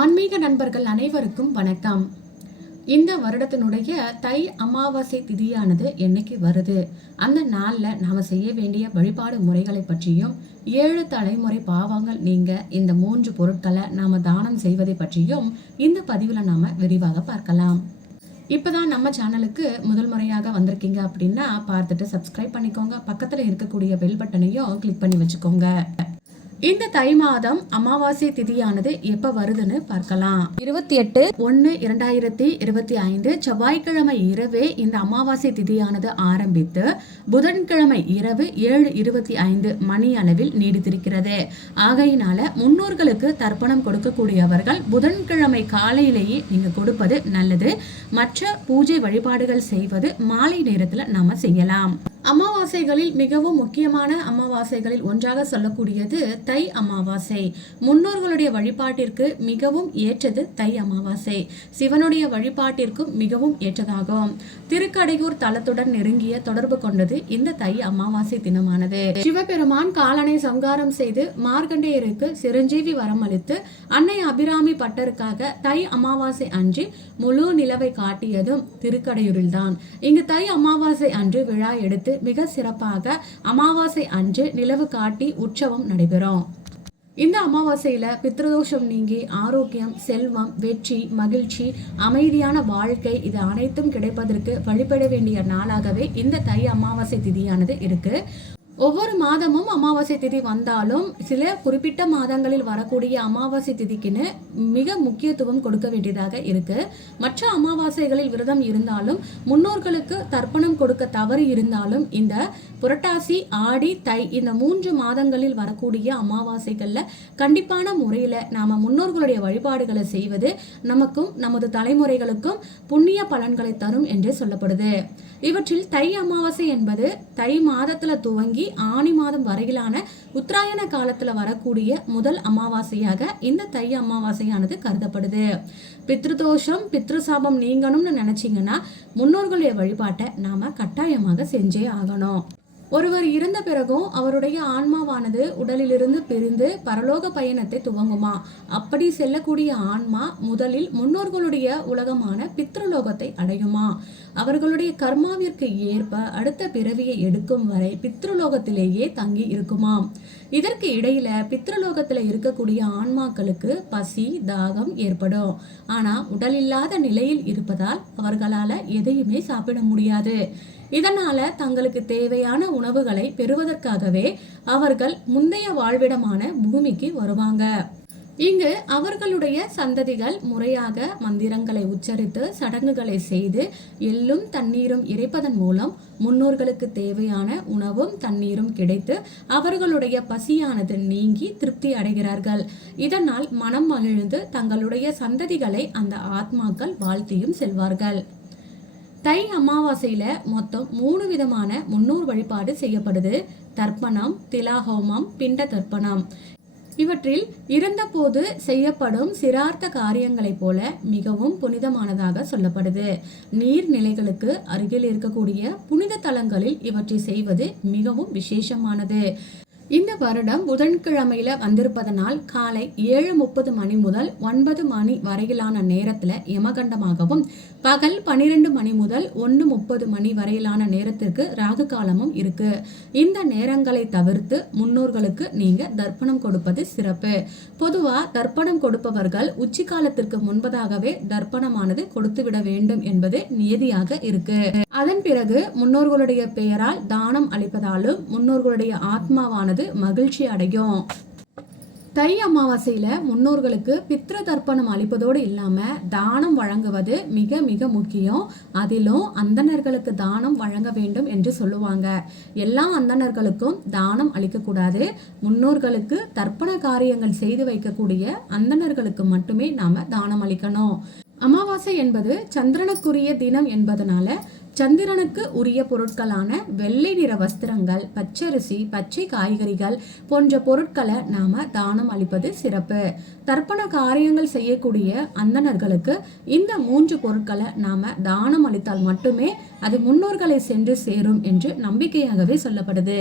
ஆன்மீக நண்பர்கள் அனைவருக்கும் வணக்கம். இந்த வருடத்தினுடைய தை அமாவாசை திதியானது என்னைக்கு வருது? அந்த நாளில் நாம் செய்ய வேண்டிய வழிபாடு முறைகளை பற்றியும் ஏழு தலைமுறை பாவங்கள் நீங்க இந்த மூன்று பொருட்களை நாம் தானம் செய்வதை பற்றியும் இந்த பதிவில் நாம் விரிவாக பார்க்கலாம். இப்போதான் நம்ம சேனலுக்கு முதல் முறையாக வந்திருக்கீங்க அப்படின்னா பார்த்துட்டு சப்ஸ்கிரைப் பண்ணிக்கோங்க. பக்கத்தில் இருக்கக்கூடிய பெல் பட்டனையும் கிளிக் பண்ணி வச்சுக்கோங்க. இந்த தை மாதம் அமாவாசை திதியானது எப்ப வருதுன்னு பார்க்கலாம். இருபத்தி எட்டு ஒன்னு இரண்டாயிரத்தி இருபத்தி ஐந்து செவ்வாய்க்கிழமை இரவே இந்த அமாவாசை திதியானது ஆரம்பித்து புதன்கிழமை இரவு ஏழு இருபத்தி ஐந்து மணி அளவில் நீடித்திருக்கிறது. ஆகையினால முன்னோர்களுக்கு தர்ப்பணம் கொடுக்கக்கூடியவர்கள் புதன்கிழமை காலையிலேயே நீங்க கொடுப்பது நல்லது. மற்ற பூஜை வழிபாடுகள் செய்வது மாலை நேரத்துல நாம செய்யலாம். அமாவாசைகளில் மிகவும் முக்கியமான அமாவாசைகளில் ஒன்றாக சொல்லக்கூடியது தை அமாவாசை. முன்னோர்களுடைய வழிபாட்டிற்கு மிகவும் ஏற்றது தை அமாவாசை. சிவனுடைய வழிபாட்டிற்கும் மிகவும் ஏற்றதாகும். திருக்கடையூர் தலத்துடன் நெருங்கிய தொடர்பு கொண்டது இந்த தை அமாவாசை தினமானது. சிவபெருமான் காலனை சங்காரம் செய்து மார்கண்டேயருக்கு சிரஞ்சீவி வரம் அளித்து அன்னை அபிராமி பட்டருக்காக தை அமாவாசை அன்று முழு நிலவை காட்டியதும் திருக்கடையூரில்தான். இங்கு தை அமாவாசை அன்று விழா எடுத்து மிக சிறப்பாக அமாவாசை அன்று நிலவு காட்டி உற்சவம் நடைபெறும். இந்த அமாவாசையில பித்ரதோஷம் நீங்கி ஆரோக்கியம் செல்வம் வெற்றி மகிழ்ச்சி அமைதியான வாழ்க்கை இது அனைத்தும் கிடைப்பதற்கு வழிபட வேண்டிய நாளாகவே இந்த தை அமாவாசை திதியானது இருக்கு. ஒவ்வொரு மாதமும் அமாவாசை திதி வந்தாலும் சில குறிப்பிட்ட மாதங்களில் வரக்கூடிய அமாவாசை திதிக்குன்னு மிக முக்கியத்துவம் கொடுக்க வேண்டியதாக இருக்கு. மற்ற அமாவாசைகளில் விரதம் இருந்தாலும் முன்னோர்களுக்கு தர்ப்பணம் கொடுக்க தவறு இருந்தாலும் இந்த புரட்டாசி ஆடி தை இந்த மூன்று மாதங்களில் வரக்கூடிய அமாவாசைகளில் கண்டிப்பான முறையில் நாம் முன்னோர்களுடைய வழிபாடுகளை செய்வது நமக்கும் நமது தலைமுறைகளுக்கும் புண்ணிய பலன்களை தரும் என்று சொல்லப்படுது. இவற்றில் தை அமாவாசை என்பது தை மாதத்துல துவங்கி ஆணி மாதம் வரையிலான உத்தராயண காலத்துல வரக்கூடிய முதல் அமாவாசையாக இந்த தை அமாவாசையானது கருதப்படுது. பித்ருதோஷம் பித்ருசாபம் நீங்கணும்னு நினைச்சீங்கன்னா முன்னோர்களுடைய வழிபாட்டை நாம கட்டாயமாக செஞ்சே ஆகணும். ஒருவர் இறந்த பிறகும் அவருடைய ஆன்மாவானது உடலிலிருந்து பிரிந்து பரலோக பயணத்தை துவங்குமா? அப்படி செல்லக்கூடிய ஆன்மா முதலில் முன்னோர்களுடைய உலகமான பித்ருலோகத்தை அடையுமா? அவர்களுடைய கர்மாவிற்கு ஏற்ப அடுத்த பிறவியை எடுக்கும் வரை பித்ருலோகத்திலேயே தங்கி இருக்குமாம் இதற்கு இடையில பித்ருலோகத்துல இருக்கக்கூடிய ஆன்மாக்களுக்கு பசி தாகம் ஏற்படும். ஆனா உடல் இல்லாத நிலையில் இருப்பதால் அவர்களால எதையுமே சாப்பிட முடியாது. இதனால தங்களுக்கு தேவையான உணவுகளை பெறுவதற்காகவே அவர்கள் முந்தைய வாழ்விடமான பூமிக்கு வருவாங்க. இங்கு அவர்களுடைய சந்ததிகள் முறையாக மந்திரங்களை உச்சரித்து சடங்குகளை செய்து எள்ளும் தண்ணீரும் இறைப்பதன் மூலம் முன்னோர்களுக்கு தேவையான உணவும் தண்ணீரும் கிடைத்து அவர்களுடைய பசியானது நீங்கி திருப்தி அடைகிறார்கள். இதனால் மனம் மகிழ்ந்து தங்களுடைய சந்ததிகளை அந்த ஆத்மாக்கள் வாழ்த்தியும் செல்வார்கள். தை அமாவாசையில மொத்தம் மூணு விதமான முன்னோர் வழிபாடு செய்யப்படுது. தர்ப்பணம் திலாஹோமம் பிண்ட தர்ப்பணம். இவற்றில் இறந்தபோது செய்யப்படும் சிரார்த்த காரியங்களைப் போல மிகவும் புனிதமானதாக சொல்லப்படுது. நீர்நிலைகளுக்கு அருகில் இருக்கக்கூடிய புனித தலங்களில் இவற்றை செய்வது மிகவும் விசேஷமானது. இந்த வருடம் புதன்கிழமையில வந்திருப்பதனால் காலை ஏழு முப்பது மணி முதல் ஒன்பது மணி வரையிலான நேரத்துல யமகண்டமாகவும் பகல் பனிரெண்டு மணி முதல் ஒன்று முப்பது மணி வரையிலான நேரத்திற்கு ராகு காலமும் இருக்கு. இந்த நேரங்களை தவிர்த்து முன்னோர்களுக்கு நீங்க தர்ப்பணம் கொடுப்பது சிறப்பு. பொதுவா தர்ப்பணம் கொடுப்பவர்கள் உச்சி காலத்திற்கு முன்பதாகவே தர்ப்பணமானது கொடுத்து விட வேண்டும் என்பது நியதியாக இருக்கு. அதன் பிறகு முன்னோர்களுடைய பெயரால் தானம் அளிப்பதாலும் முன்னோர்களுடைய ஆத்மாவானது மகிழ்ச்சி அடையும். தை அமாவாசையில் முன்னோர்களுக்கு பித்ர தர்ப்பணம் அளிப்பதோடு இல்லாமல் தானம் வழங்குவது மிக மிக முக்கியம். அதிலும் அந்தணர்களுக்கு தானம் வழங்க வேண்டும் என்று சொல்லுவாங்க. எல்லா அந்தணர்களுக்கும் தானம் அளிக்கக்கூடாது. முன்னோர்களுக்கு தர்ப்பண காரியங்கள் செய்து வைக்கக்கூடிய அந்தணர்களுக்கு மட்டுமே நாம தானம் அளிக்கணும். அமாவாசை என்பது சந்திரனுக்குரிய தினம் என்பதனால சந்திரனுக்கு உரிய பொருட்களான வெள்ளை நிற வஸ்திரங்கள் பச்சரிசி பச்சை காய்கறிகள் போன்ற பொருட்களை நாம தானம் அளிப்பது சிறப்பு. தர்ப்பண காரியங்கள் செய்யக்கூடிய அந்தணர்களுக்கு இந்த மூன்று பொருட்களை நாம தானம் அளித்தால் மட்டுமே அது முன்னோர்களை சென்று சேரும் என்று நம்பிக்கையாகவே சொல்லப்படுது.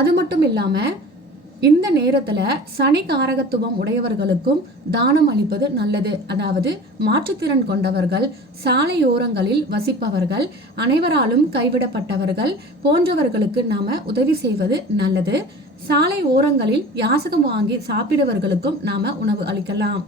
அது மட்டும் இல்லாமல் இந்த நேரத்துல சனி காரகத்துவம் உடையவர்களுக்கும் தானம் அளிப்பது நல்லது. அதாவது மாற்றுத்திறன் கொண்டவர்கள் சாலையோரங்களில் வசிப்பவர்கள் அனைவராலும் கைவிடப்பட்டவர்கள் போன்றவர்களுக்கு நாம உதவி செய்வது நல்லது. சாலை ஓரங்களில் யாசகம் வாங்கி சாப்பிடுவர்களுக்கும் நாம உணவு அளிக்கலாம்.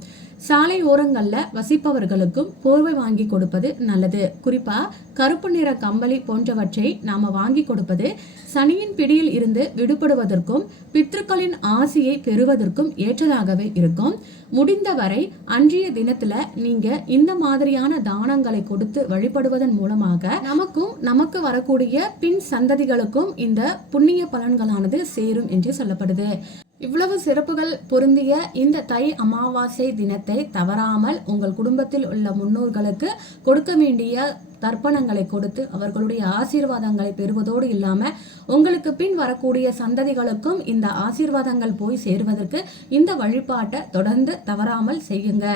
சாலை ஓரங்களில் வசிப்பவர்களுக்கும் போர்வை வாங்கி கொடுப்பது நல்லது. குறிப்பா கருப்பு நிற கம்பளி போன்றவற்றை நாம வாங்கி கொடுப்பது சனியின் பிடியில் இருந்து விடுபடுவதற்கும் பித்ருக்களின் ஆசையை பெறுவதற்கும் ஏற்றதாகவே இருக்கும். முடிந்தவரை அன்றைய தினத்துல நீங்க இந்த மாதிரியான தானங்களை கொடுத்து வழிபடுவதன் மூலமாக நமக்கும் நமக்கு வரக்கூடிய பின் சந்ததிகளுக்கும் இந்த புண்ணிய பலன்களானது சேரும் என்று சொல்லப்படுது. இவ்வளவு சிறப்புகள் பொருந்திய இந்த தை அமாவாசை தினத்தை தவறாமல் உங்கள் குடும்பத்தில் உள்ள முன்னோர்களுக்கு கொடுக்க வேண்டிய தர்ப்பணங்களை கொடுத்து அவர்களுடைய ஆசீர்வாதங்களை பெறுவதோடு இல்லாம உங்களுக்கு பின் வரக்கூடிய சந்ததிகளுக்கும் இந்த ஆசீர்வாதங்கள் போய் சேருவதற்கு இந்த வழிபாட்டை தொடர்ந்து தவறாமல் செய்யுங்க.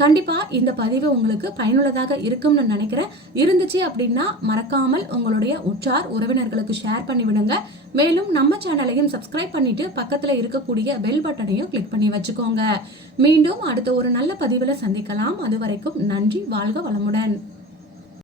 கண்டிப்பா இந்த பதிவு உங்களுக்கு பயனுள்ளதாக இருக்கும்னு நினைக்கிறேன். இருந்துச்சு அப்படின்னா மறக்காமல் உங்களுடைய உற்றார் உறவினர்களுக்கு ஷேர் பண்ணிவிடுங்க மேலும் நம்ம சேனலையும் சப்ஸ்கிரைப் பண்ணிட்டு பக்கத்துல இருக்கக்கூடிய பெல் பட்டனையும் கிளிக் பண்ணி வச்சுக்கோங்க. மீண்டும் அடுத்த ஒரு நல்ல பதிவுல சந்திக்கலாம். அது வரைக்கும் நன்றி வாழ்க வளமுடன்.